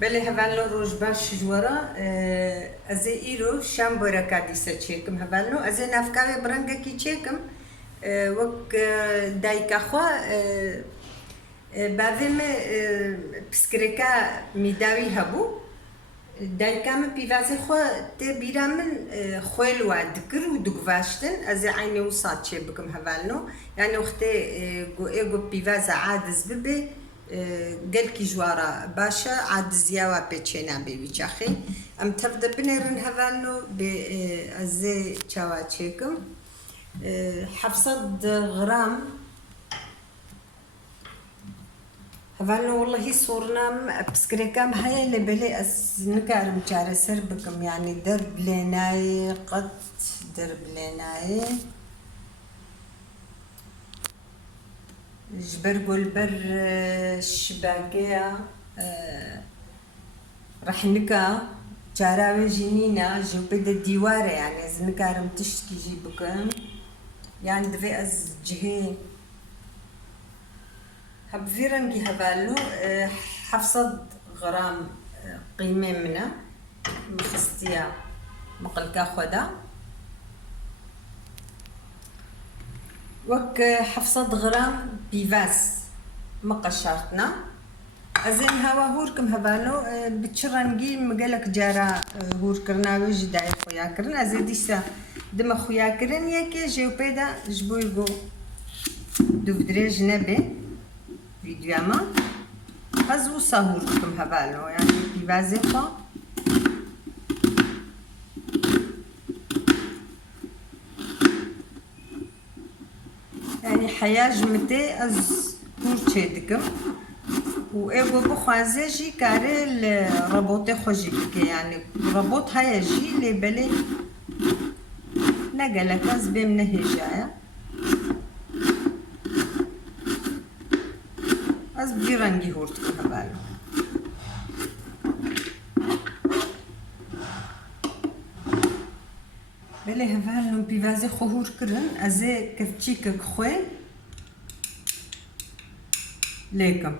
بله هفالو روش باش جورا ازي ایرو شام برکا دیسا چیکم هفالو ازي نافکاوی برنگا کی چیکم وک دایکا خوا بافم پسکرکا میداوی هبو دایکام پیوازی خوا ته بیرامن خویل و دکر و دگواشتن از عینی و صاد چه بکم هفالو یعنی وقتی گو پیواز عادز ببه قال كي جوارا باشا عاد زياوة بيتشينا بيبيتشاخي ام تبدا بنيرن هفالو بأزي تشاواتشيكم حفصد غرام هفالو والله صورنا بسكريكام هاي اللي بلي از نكارم جاري سربكم يعني درب ليناي قد درب ليناي جبرقو البر الشباكية راح نكا جاراوي جنينة جو بدا الديوارة يعني از نكارم تشتكي جيبكم يعني دفي از جهي هب فيرنجي هبالو حفصد غرام قيمة منا مخستيا مقلكا خدا وك حفصد غرام بيفاس مقشرتنا أزين هوا هوركم هبالو بتشرنجي مقالك جارا هوركرنا وجي داي خوياكرن أزيديسا دم خوياكرن يكي جيو بيدا جبويقو دوفدريج نبي فيديو اما هزو سهوركم هبالو يعني بيفازي خوا يعني حياة جمتي از هور تشيدكم وإيغو بخوازي جي كاري الربوطي خوجي بكي يعني ربوط هيا جي اللي بالي نقلك از بيمنا هجايا از بجيرانجي هورتكم هبالو بلي هفالو بيفازي خو هور كرن ازي كفتشيك خوي ليكم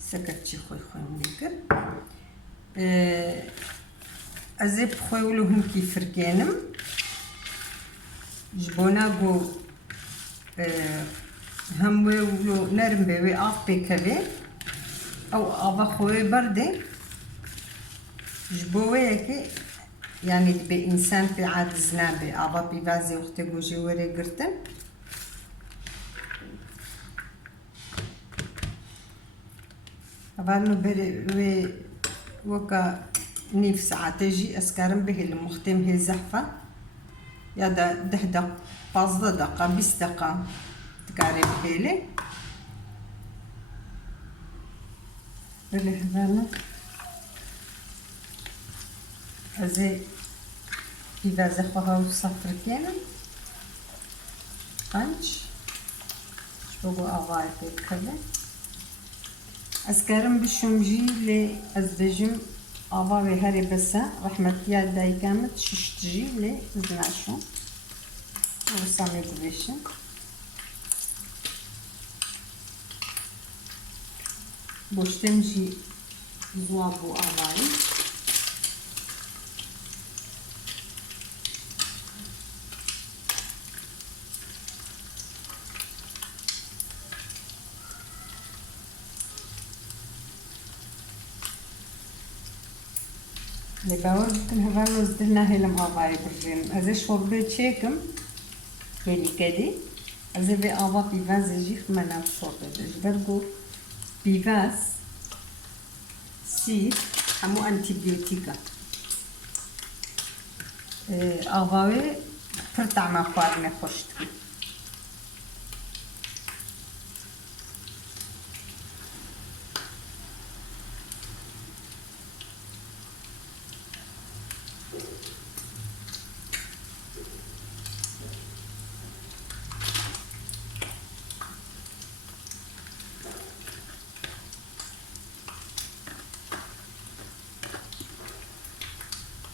سكتشي خوي مليكر ازي بخوي ولهم كيف فركانم جبونا جو هم ولو نرم بيوي اف بيكبي او ابا خوي بردي جبوه كي يعني بإنسان في عاد زنابي ابا بيفازي وقتي جوجي وري قرتن أبانو بري وكا نيف ساعة تجي أسكارم به المختم هي زحفة يا ده 10 دقة 20 دقة تكاري بهيلي بلي هذانا أزي إذا زخوها وصفر كينا قنش شبقو أغاية كذا أسكارم بشمجي لي أزدجم أباوي هاري بسا رحمة يا دايكامت ششتجي لي زناشو وسامي بويشن بوشتمجي زوابو أباوي اللي باوركم هفالو زدلنا هي المغاباي بالجيم ازي شوربي تشيكم هيلي كادي ازي بي افا بيفاز يجي خمنا في شوربي جبرقو بيفاز سيف همو انتيبيوتيكا افاوي فرطع ما خوارنا خوشتكم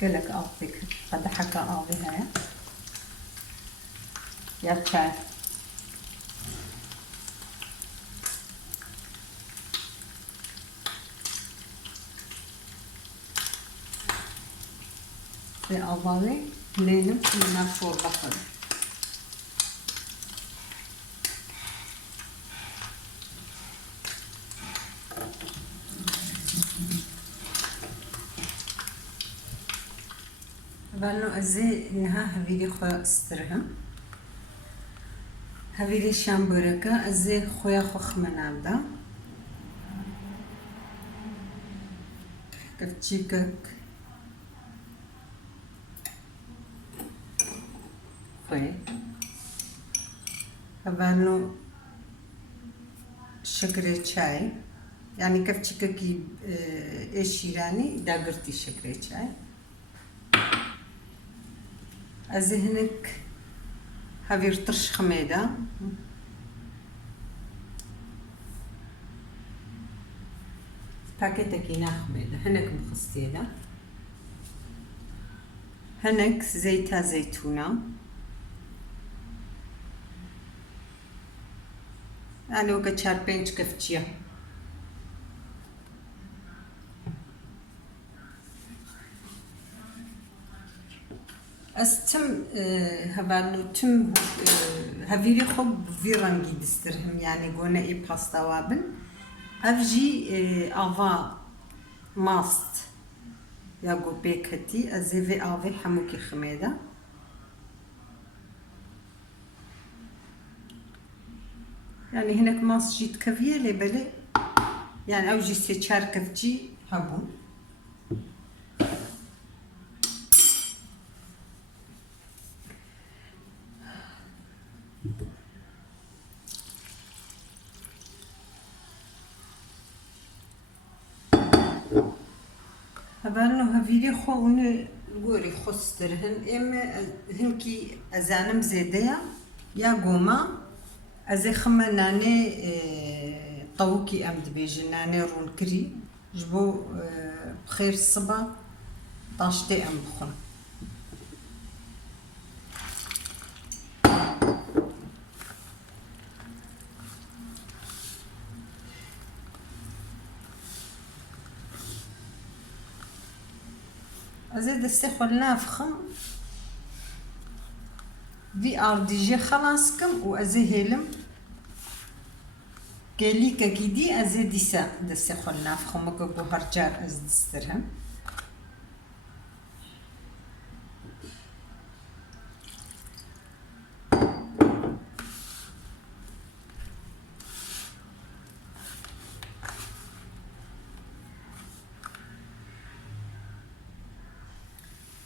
قالك أعطيك قد حكى أعطيها ya çay. Ve avvali leğenim suyuna çorba koyuyorum. Valno azı neha havili xoya istirhim. Havili şam böreka azı xoya xoxmenavda. Kavçikak xoy. Valno şekre çay. Yani kavçikaki eşirani dagırti şekre çay. أزهنك هافير طرش خميدة باكيتك هنا خميدة هناك مخصيدة هناك زيتها زيتونة يعني وقت شاربين كفتشيا از تم هبانو تم هفيري خب فيرانجي دسترهم يعني قونا اي باستا وابن افجي افا ماست ياقو بيكتي ازيفي افي حموكي خميدة يعني هناك ماست جيت كافيه لي بلي يعني اوجي سيتشار كفتشي هبون هبانو هفيدي خو ون غوري خسترهن اما هنكي ازانم زيديا يا قوما ازي خمناني طوكي ام دبيجناني رون كري جبو بخير الصبا طاشتي ام بخون أزيد السخن نافخم في أرديجي خلاص كم وأزهلم قالي كجدي أزيد السخن نافخم وكبو هرجار أزيد استرهم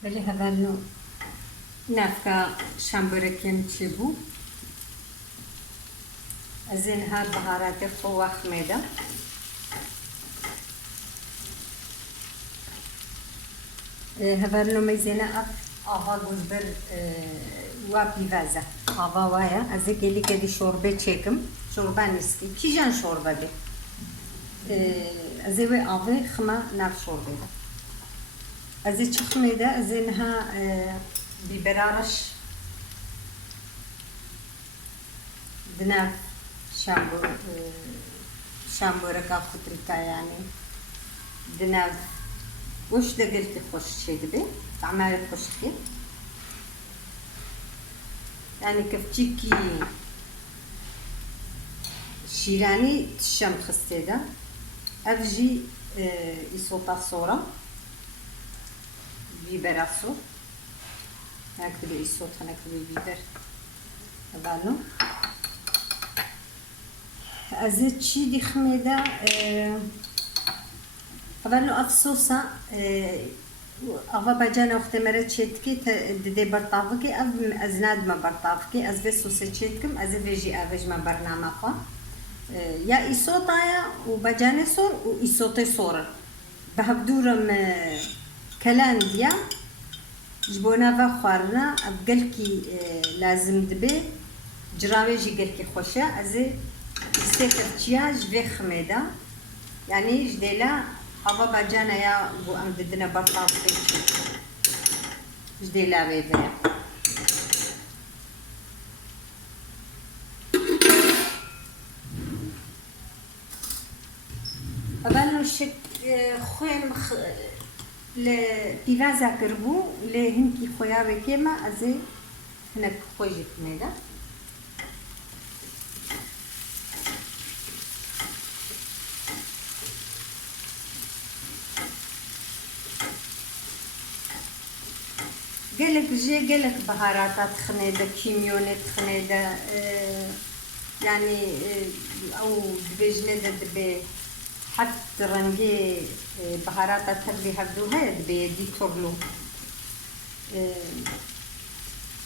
بله هذا نافكا شامبوركين تشيبو أزين هاد بهارات خوا خميدة هذا ميزينا أفا جوزبر وبيفازا أفا وايا أزيك اللي كدي شوربة تشيكم شوربة نسكي كيجان شوربة دي أزيوي أفا خما ناف شوربة ده أزي تشخميدة أزينها ببرارش دناف شامبوركا خطريكا يعني دناف وش دا قلتي خوش شي دبي تعمالي خوش كي يعني كفتيكي شيراني تشام خستيدا أفجي إصوطا صورة biber asıl. Nakli isot, nakli biber. Tabanı. Azet çi dixmeda. Tabanı afsosa. Ava bacana oxtemere çetki de bartavki av aznad ma bartavki az ve sosa çetkim az veji avejma barnama kha. Ya isota ya u bacane sor u isote sor. Bahbduram كلان ديا جبونا فخارنا أبقلكي لازم دبي جراوي جي قلكي خوشة أزي استيكتشيا جبي خميدة يعني جديلا هذا باجانا يا بو أم ددنا برطاب فيكي جديلا بيبيا شك خوين لبيفازا كربو لهنكي خويا بكيما أزي هناك خويجك ميدا قالك بهاراتات خنيدة كيميونات خنيدة يعني أو دبيجنة دبي حتى رنجي بهاراتات اللي هبدوها دبي دي تورلو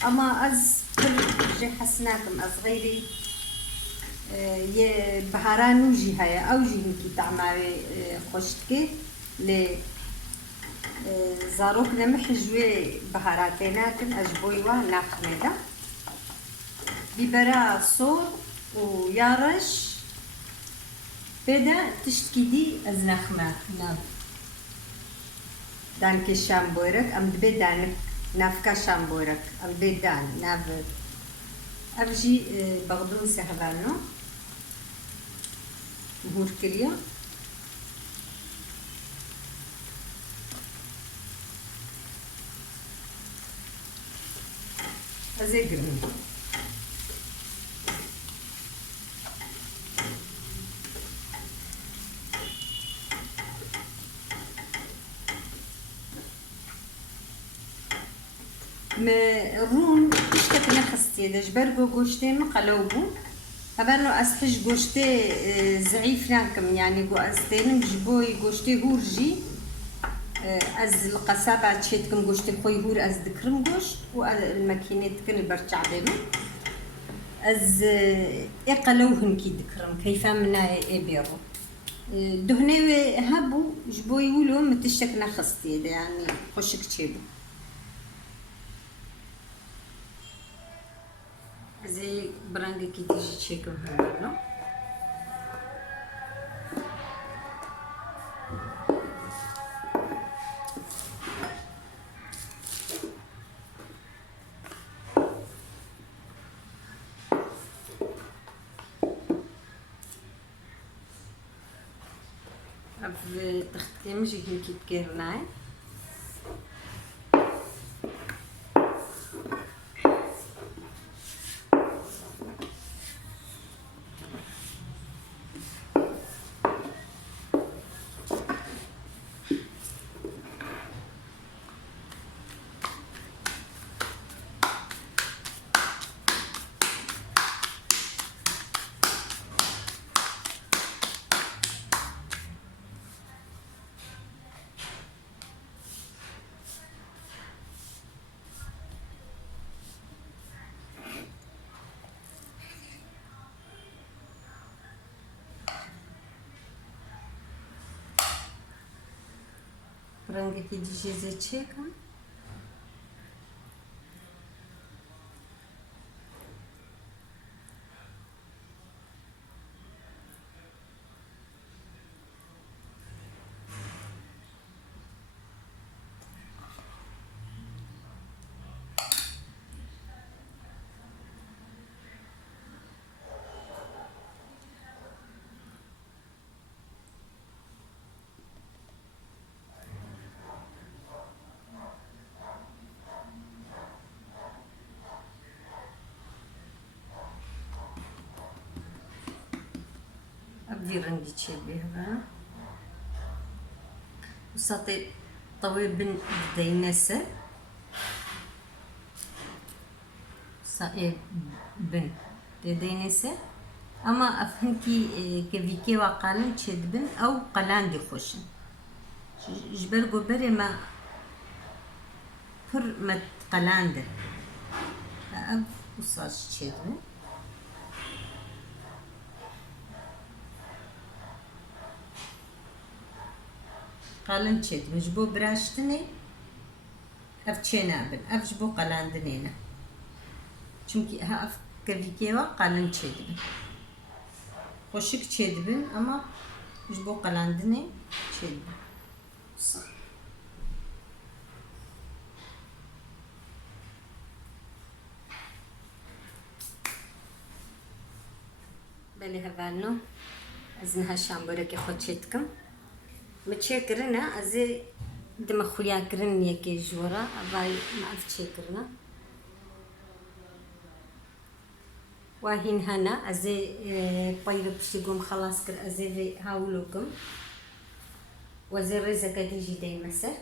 أما أز كل جي حسناكم أصغيري بهارانو جي هيا أو جي هنكي تعماري خوشتكي لي زاروك نمح جوي بهاراتيناتن أجبويوا ناخميدا بيبرا صور ويارش بدا تشتكي دي أزناخمات ناف دانكي شامبورك أم دبي دانك نافكا شامبورك أم دبي دان ناف أبجي بغدون سهبانو مهور كليا أزيقرني الروم اشتكنا خستي دجبرقو قوشتي مقلوبو هبانو أسحج قوشتي زعيف ناكم يعني قو أزتين جبوي قوشتي هورجي از القصابة تشيتكم قوشتي خوي هور از دكرم قوشت والماكينة تكن البرشع بيبو از اقلوهن كي دكرم كيفا منا ابيرو دهناوي هابو جبوي ولو متشتكنا خستي يعني خوشك تشيبو زي برانجي كي تيجي تشيكم هنالو أب تختي مجي كي تكيرناي برانجي كي تيجي زي تشيكم أبدي رنجي تشيل بيها وساطي طويل بن دينسة صائب بن دينسة أما أفهمكي كفيكي وقالن تشد بن أو قلان دي خوشن جبل قبري ما فر ما قلان ده أب وصاش تشد بن قالن تشد مجبو براشتني أف تشينا بن أف جبو قلان دنينا چونكي ها أف كفيكيوا قالن تشد بن خوشك تشد بن أما جبو قلان دني تشد بن بلي هفانو أزنها شامبورك خود شدكم متشكرنا أزي دم خليا كرن يكي جورا أباي ما أفتشكرنا وهين هنا أزي بايرو بشتقوم خلاص كر أزي في هاولوكم وزي ريزا كديجي داي مسر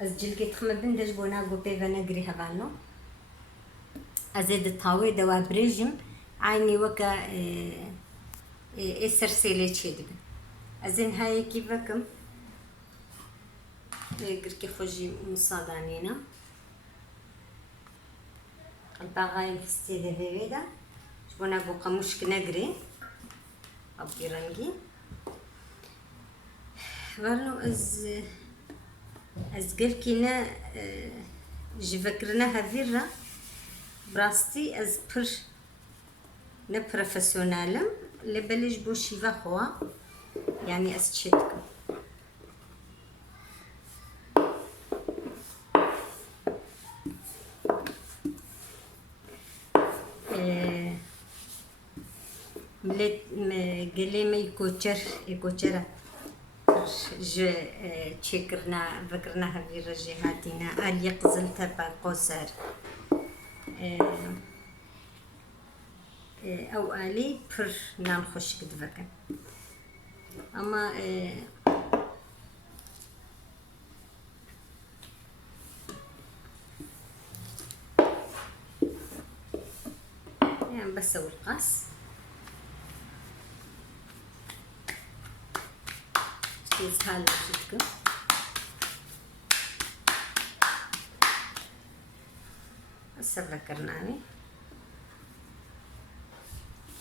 أز جلقي تخمى بندج بونا قو بيفا نقري هبانو أزي دتاوي دوا بريجم عيني وكا سرسيلي تشيدب أزين هاي كيفكم قركي خوجي مصادانينا الباغاي فستي ذا فيدا شبونا قو قموشك نقري أبقي رنجي برنو از قلكينا جفكرنا هفيرا براستي از پر نبروفيسيونالم لبلج بو شيفا خوا يعني از تشيتكم ملت قلي ما يكوتشر ج تشكرنا فكرناها في رجيهاتنا اللي قزل تبع قصر او الي بر نخش كدفكن اما يعني بسوي القص يزهال شفتكم هسه فكرناني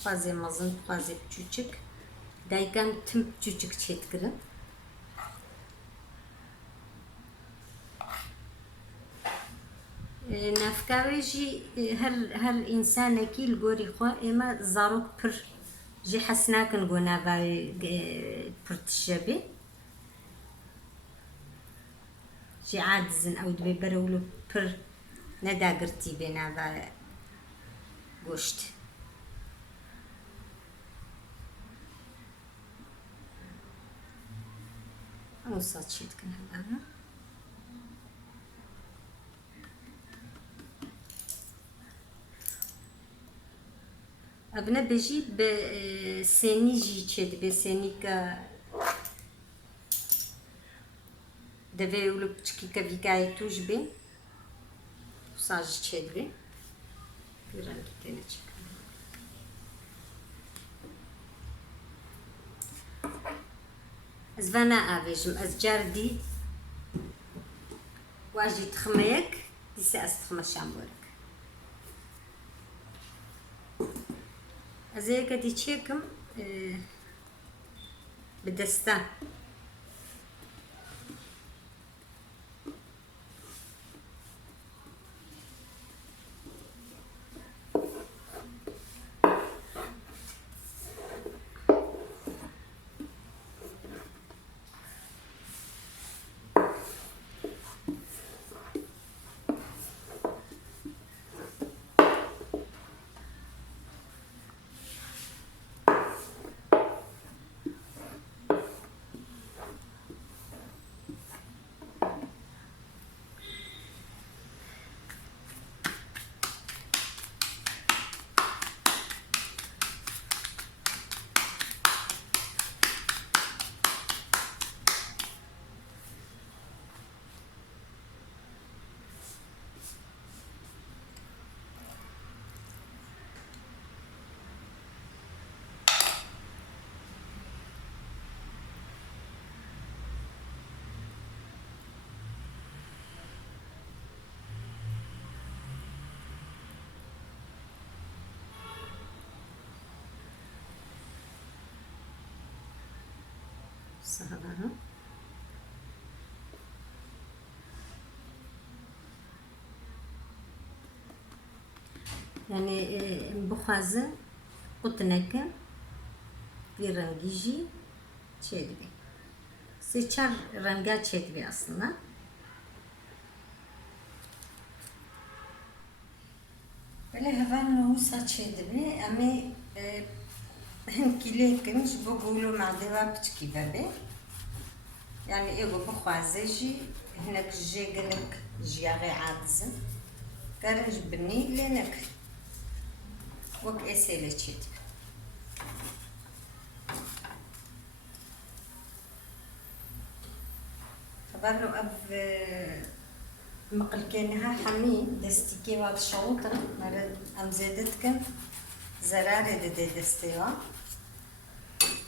خوازي مزن خوازي بچوچك دايقام تم بچوچك تشيتكرن نافكاوي جي هر انسان كي الغوري خو اما زاروك پر جي حسناكن غونا باي پرتشبي جي عادزن او دبي برولو پر ندا قرتي بينا با گوشت او صاد شيت كن هذا ابنا بجي بسيني جي تشد بسيني كا دبي ولو بتشكي كافيكاي توجبي وصاج تشدبي كيران كيتنا تشك ازفانا افيجم از جاردي واجي تخميك ديسا استخمى شامبورك ازي كدي تشيكم بدستا صهرها يعني بخازن قطنك في رنجيجي تشدبي سيشار رنجات تشدبي اصلا بله هفان نوسا تشدبي امي هم كيليكنش بقولوا مع دوا بتشكي بابي يعني إيجو بخوازي جي هناك جي قلك جياغي عادزن كارنج بني لينك وك إسيلي تشيت خبرنو أب مقل كينها حمي دستيكي واد شوطر مرد أم زيدتكن زراري دي دستيوا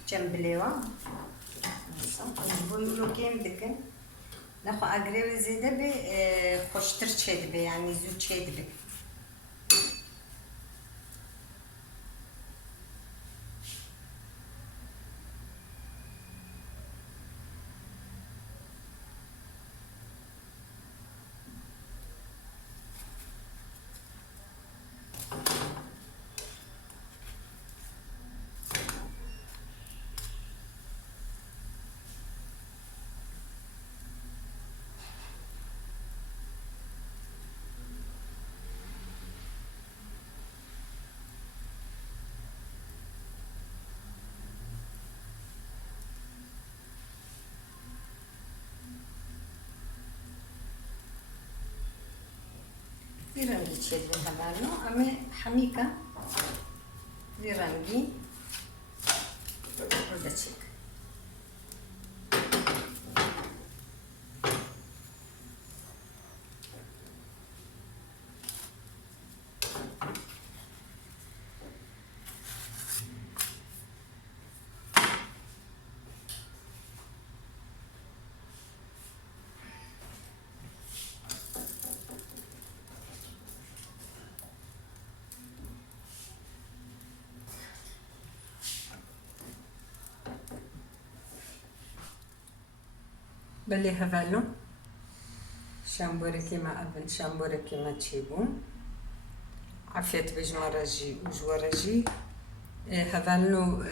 جنبليوا بويلو كيم دكن نخو أقريب زيادة بي خوشتر تشيد بي يعني زو تشيد بي في رنگی تشيد بي هبالو أمي حميكا في رنگي ودا تشيك بلي هبالو شامبوركي ما أبن شامبوركي ما تشيبون عفيت بجمرجي وجورجي هبالو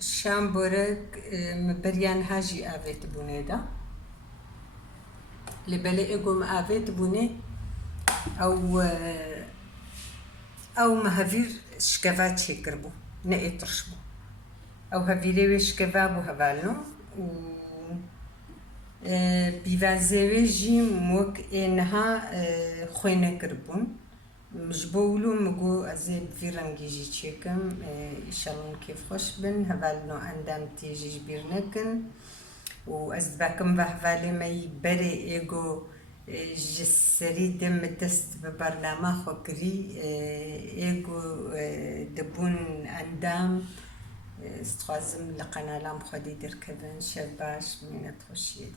شامبورك مبريان هاجي أبيت بونيدا لبلي إيقوم أبيت بوني أو مهافير شكفات شكربو نئترشبو أو هافيريوي شكفابو هبالو بيفازيوي جي موك إنها خوينة كربون مجبولو مگو ازي في رنگي جي تشيكم إشالون كيف خوش بن هبالنو عندام تيجي جبيرنكن وأزباكم بحفالي ما يبري إيجو جسري دم تست ببرنامج خكري إيجو دبون عندام استخازم لقناة لام خدي دركبن شباش من تخشيد